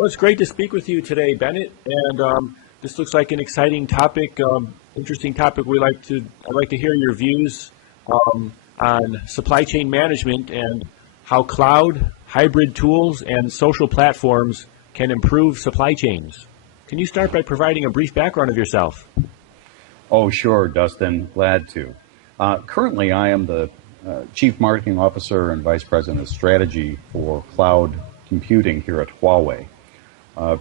Well, it's great to speak with you today, Bennett. And this looks like an exciting topic, interesting topic. I'd like to hear your views on supply chain management and how cloud, hybrid tools, and social platforms can improve supply chains. Can you start by providing a brief background of yourself? Oh, sure, Dustin. Glad to. Currently, I am the Chief Marketing Officer and Vice President of Strategy for Cloud Computing here at Huawei.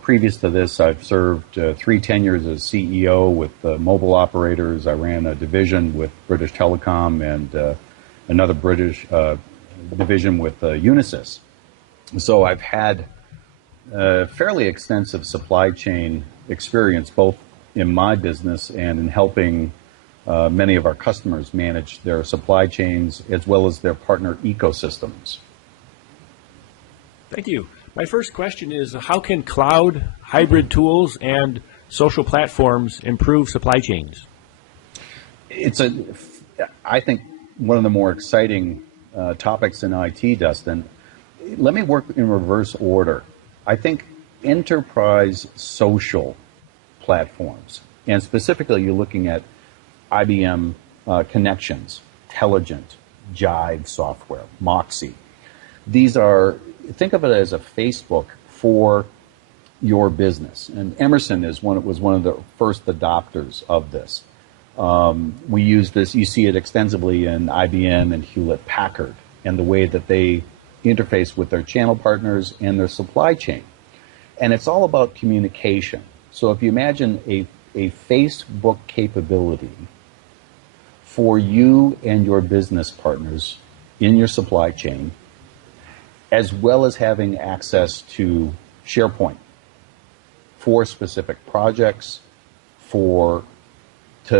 Previous to this, I've served 3 tenures as CEO with mobile operators. I ran a division with British Telecom and another British division with Unisys. So I've had fairly extensive supply chain experience, both in my business and in helping many of our customers manage their supply chains as well as their partner ecosystems. Thank you. My first question is, how can cloud, hybrid tools, and social platforms improve supply chains? I think, one of the more exciting topics in IT, Dustin. Let me work in reverse order. I think enterprise social platforms, and specifically you're looking at IBM Connections, Telligent, Jive software, Moxie. Think of it as a Facebook for your business. And Emerson was one of the first adopters of this. We use this, you see it extensively in IBM and Hewlett Packard and the way that they interface with their channel partners and their supply chain. And it's all about communication. So if you imagine a Facebook capability for you and your business partners in your supply chain, as well as having access to SharePoint for specific projects, to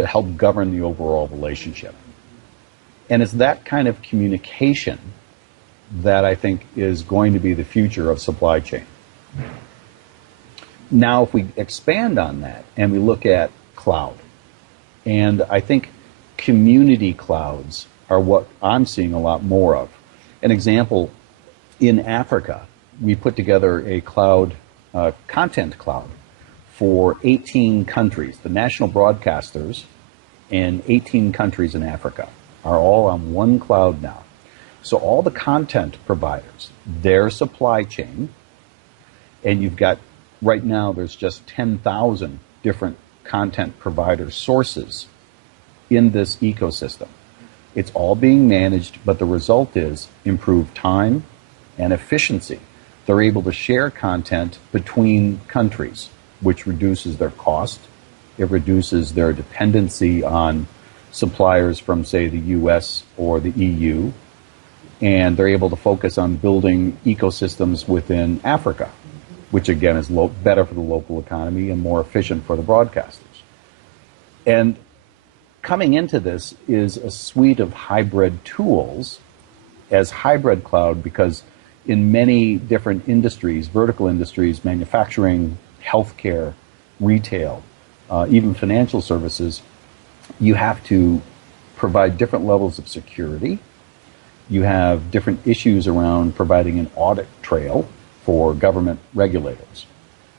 help govern the overall relationship. And it's that kind of communication that I think is going to be the future of supply chain. Now, if we expand on that and we look at cloud, and I think community clouds are what I'm seeing a lot more of. An example, in Africa, we put together a cloud, content cloud for 18 countries. The national broadcasters in 18 countries in Africa are all on one cloud now. So all the content providers, their supply chain, and you've got, right now there's just 10,000 different content provider sources in this ecosystem. It's all being managed, but the result is improved time and efficiency. They're able to share content between countries, which reduces their cost. It reduces their dependency on suppliers from, say, the US or the EU. And they're able to focus on building ecosystems within Africa, which again is better for the local economy and more efficient for the broadcasters. And coming into this is a suite of hybrid tools as hybrid cloud, because in many different industries, vertical industries, manufacturing, healthcare, retail, even financial services, you have to provide different levels of security. You have different issues around providing an audit trail for government regulators.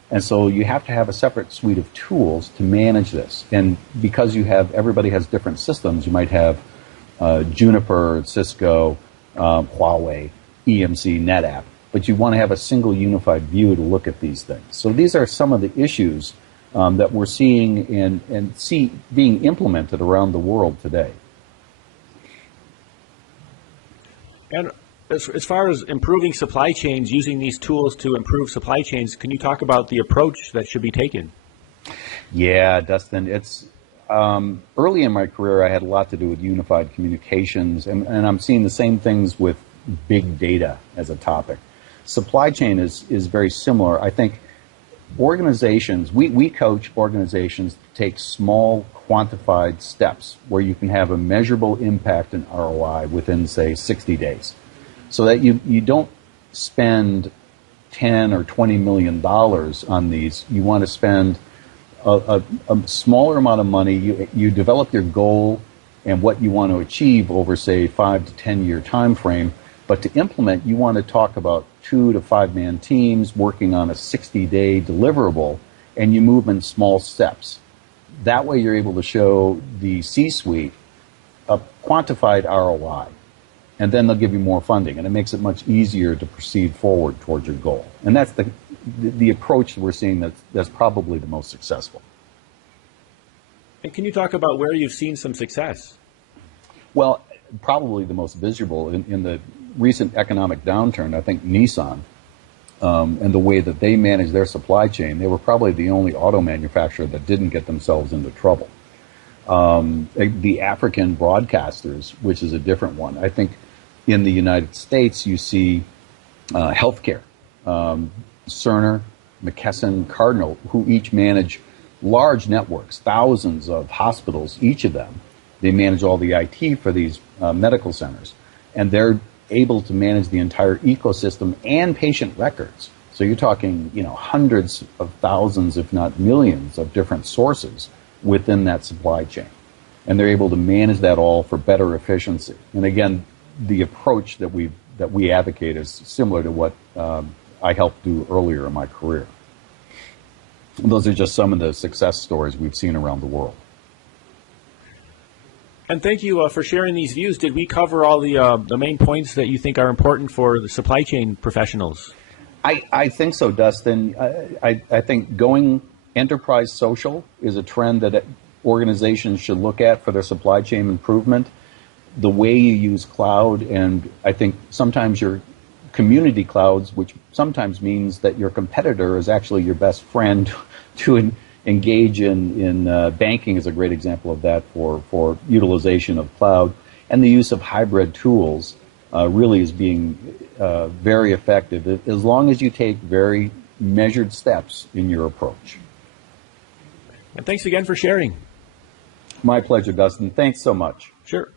And so you have to have a separate suite of tools to manage this. And because everybody has different systems, you might have Juniper, Cisco, Huawei, EMC, NetApp, but you want to have a single unified view to look at these things. So these are some of the issues that we're seeing and see being implemented around the world today. And as far as improving supply chains, using these tools to improve supply chains, can you talk about the approach that should be taken? Yeah, Dustin, it's early in my career, I had a lot to do with unified communications, and I'm seeing the same things with big data as a topic. Supply chain is very similar. I think organizations, we coach organizations to take small quantified steps where you can have a measurable impact and ROI within, say, 60 days. So that you don't spend 10 or 20 million dollars on these. You want to spend a smaller amount of money. You develop your goal and what you want to achieve over, say, 5 to 10 year time frame, But to implement, you want to talk about 2 to 5 man teams working on a 60-day deliverable, and you move in small steps. That way you're able to show the C-suite a quantified ROI, and then they'll give you more funding, and it makes it much easier to proceed forward towards your goal. And that's the approach we're seeing that's probably the most successful. And can you talk about where you've seen some success? Well, probably the most visible in the recent economic downturn, I think Nissan, and the way that they manage their supply chain, they were probably the only auto manufacturer that didn't get themselves into trouble. The African broadcasters, which is a different one. I think in the United States, you see healthcare, Cerner, McKesson, Cardinal, who each manage large networks, thousands of hospitals, each of them. They manage all the IT for these medical centers, and they're able to manage the entire ecosystem and patient records. So you're talking, hundreds of thousands, if not millions, of different sources within that supply chain, and they're able to manage that all for better efficiency. And again, the approach that we advocate is similar to what I helped do earlier in my career. Those are just some of the success stories we've seen around the world. And thank you for sharing these views. Did we cover all the main points that you think are important for the supply chain professionals? I think so, Dustin. I think going enterprise social is a trend that organizations should look at for their supply chain improvement. The way you use cloud, and I think sometimes your community clouds, which sometimes means that your competitor is actually your best friend to engage in banking is a great example of that for utilization of cloud. And the use of hybrid tools really is being very effective as long as you take very measured steps in your approach. And thanks again for sharing. My pleasure, Dustin. Thanks so much. Sure.